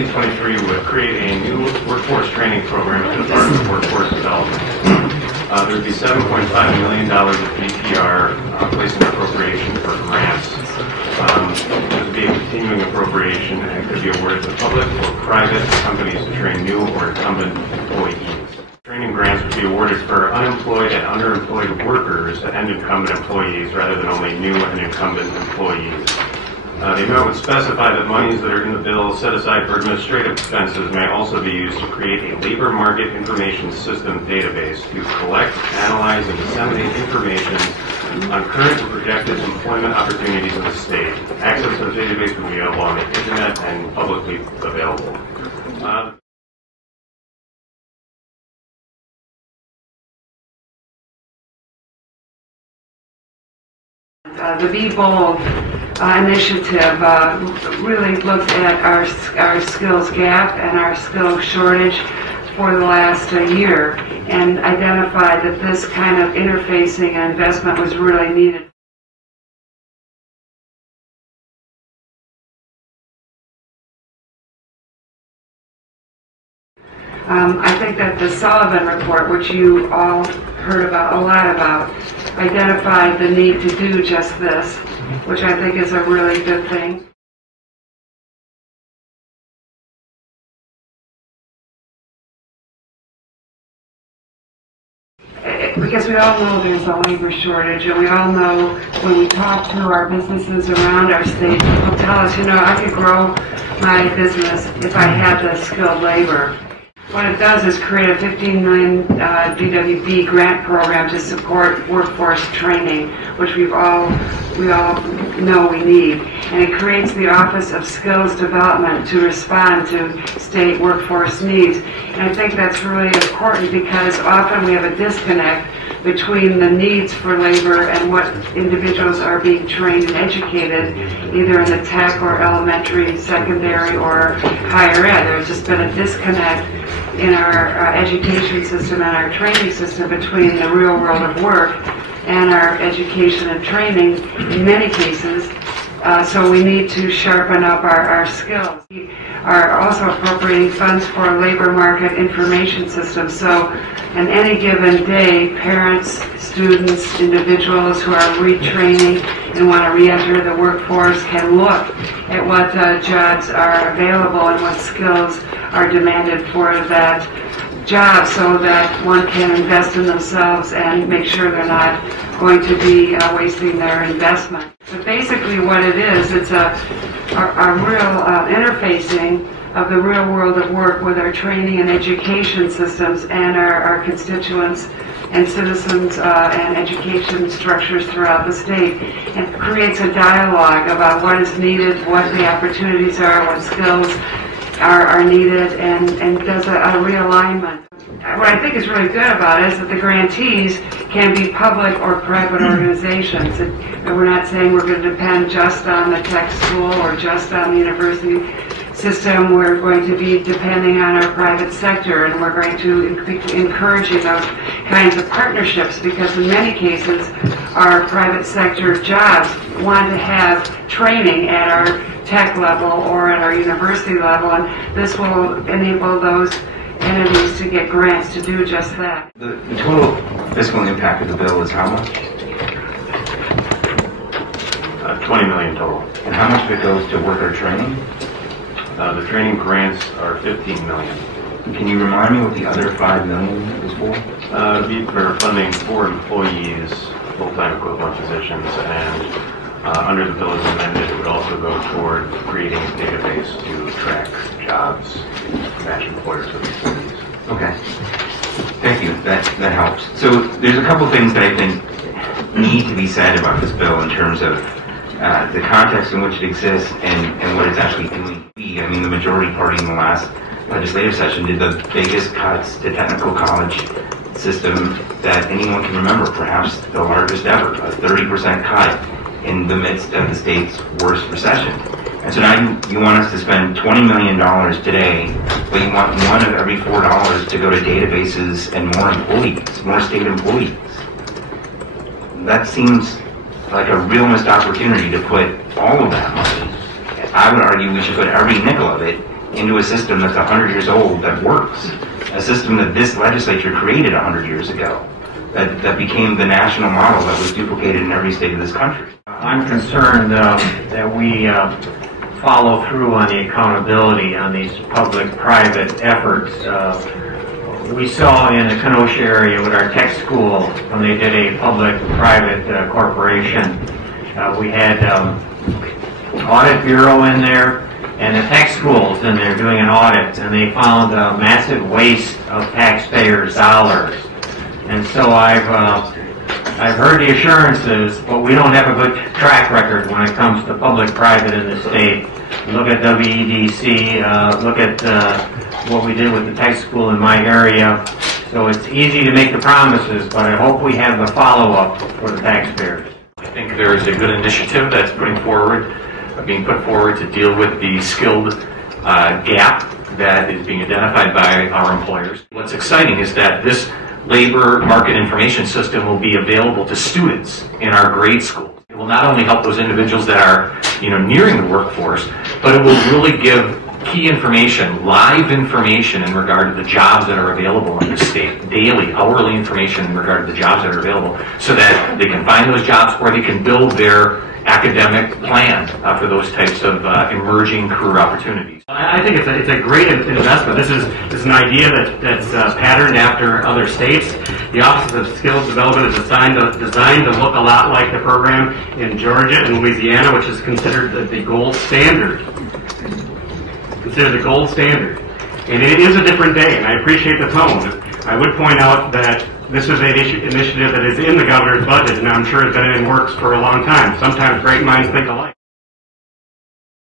SB 23 would create a new workforce training program at the Department of Workforce Development. There would be $7.5 million of VPR placed in appropriation for grants. It would be a continuing appropriation and could be awarded to public or private companies to train new or incumbent employees. Training grants would be awarded for unemployed and underemployed workers and incumbent employees rather than only new and incumbent employees. The amount would specify that monies that are in the bill set aside for administrative expenses may also be used to create a labor market information system database to collect, analyze, and disseminate information on current and projected employment opportunities in the state. Access to the database would be available on the internet and publicly available. The Be Bold initiative really looked at our skills gap and our skills shortage for the last year and identified that this kind of interfacing and investment was really needed. I think that the Sullivan report, which you all heard about a lot about, identified the need to do just this, which I think is a really good thing. Because we all know there's a labor shortage, and we all know when we talk to our businesses around our state, people tell us, you know, I could grow my business if I had the skilled labor. What it does is create a $15 million DWB grant program to support workforce training, which we all know we need. And it creates the Office of Skills Development to respond to state workforce needs. And I think that's really important because often we have a disconnect between the needs for labor and what individuals are being trained and educated, either in the tech or elementary, secondary, or higher ed. There's just been a disconnect in our education system and our training system between the real world of work and our education and training in many cases. So we need to sharpen up our skills. We are also appropriating funds for a labor market information system. So on any given day, parents, students, individuals who are retraining and want to re-enter the workforce can look at what jobs are available and what skills are demanded for that job so that one can invest in themselves and make sure they're not going to be wasting their investment. But basically what it is, it's a real interfacing of the real world of work with our training and education systems and our constituents and citizens and education structures throughout the state. It creates a dialogue about what is needed, what the opportunities are, what skills are needed, and does a realignment. What I think is really good about it is that the grantees can be public or private organizations. And we're not saying we're going to depend just on the tech school or just on the university system. We're going to be depending on our private sector, and we're going to be encouraging those kinds of partnerships because in many cases our private sector jobs want to have training at our tech level or at our university level, and this will enable those entities to get grants to do just that. The total fiscal impact of the bill is how much? $20 million total. And how much of it goes to worker training? The training grants are $15 million. Can you remind me what the other $5 million is for? It would be for funding for employees, full-time equivalent positions, and under the bill as amended, it would also go toward creating a database to track jobs, match employers with employees. Okay. Thank you. That helps. So there's a couple things that I think need to be said about this bill in terms of the context in which it exists and what it's actually doing. I mean, the majority party in the last legislative session did the biggest cuts to technical college system that anyone can remember, perhaps the largest ever, a 30% cut in the midst of the state's worst recession. And so now you want us to spend $20 million today, but you want one of every $4 to go to databases and more employees, more state employees. That seems like a real missed opportunity to put all of that money. I would argue we should put every nickel of it into a system that's 100 years old that works, a system that this legislature created 100 years ago, that became the national model that was duplicated in every state of this country. I'm concerned that we follow through on the accountability on these public-private efforts. We saw in the Kenosha area with our tech school, when they did a public-private corporation, we had audit bureau in there and the tech schools in there doing an audit, and they found a massive waste of taxpayers' dollars. And so I've heard the assurances, but we don't have a good track record when it comes to public-private in the state. Look at WEDC, look at what we did with the tech school in my area. So it's easy to make the promises, but I hope we have the follow-up for the taxpayers. I think there's a good initiative that's being put forward to deal with the skilled gap that is being identified by our employers. What's exciting is that this labor market information system will be available to students in our grade schools. It will not only help those individuals that are, nearing the workforce, but it will really give key information, live information in regard to the jobs that are available in the state, daily, hourly information in regard to the jobs that are available, so that they can find those jobs or they can build their academic plan for those types of emerging career opportunities. I think it's a great investment. This is an idea that's patterned after other states. The Office of Skills Development is designed to look a lot like the program in Georgia and Louisiana, which is considered the gold standard. Considered the gold standard. And it is a different day, and I appreciate the tone. I would point out that this is an initiative that is in the governor's budget, and I'm sure it's been in works for a long time. Sometimes great minds think alike.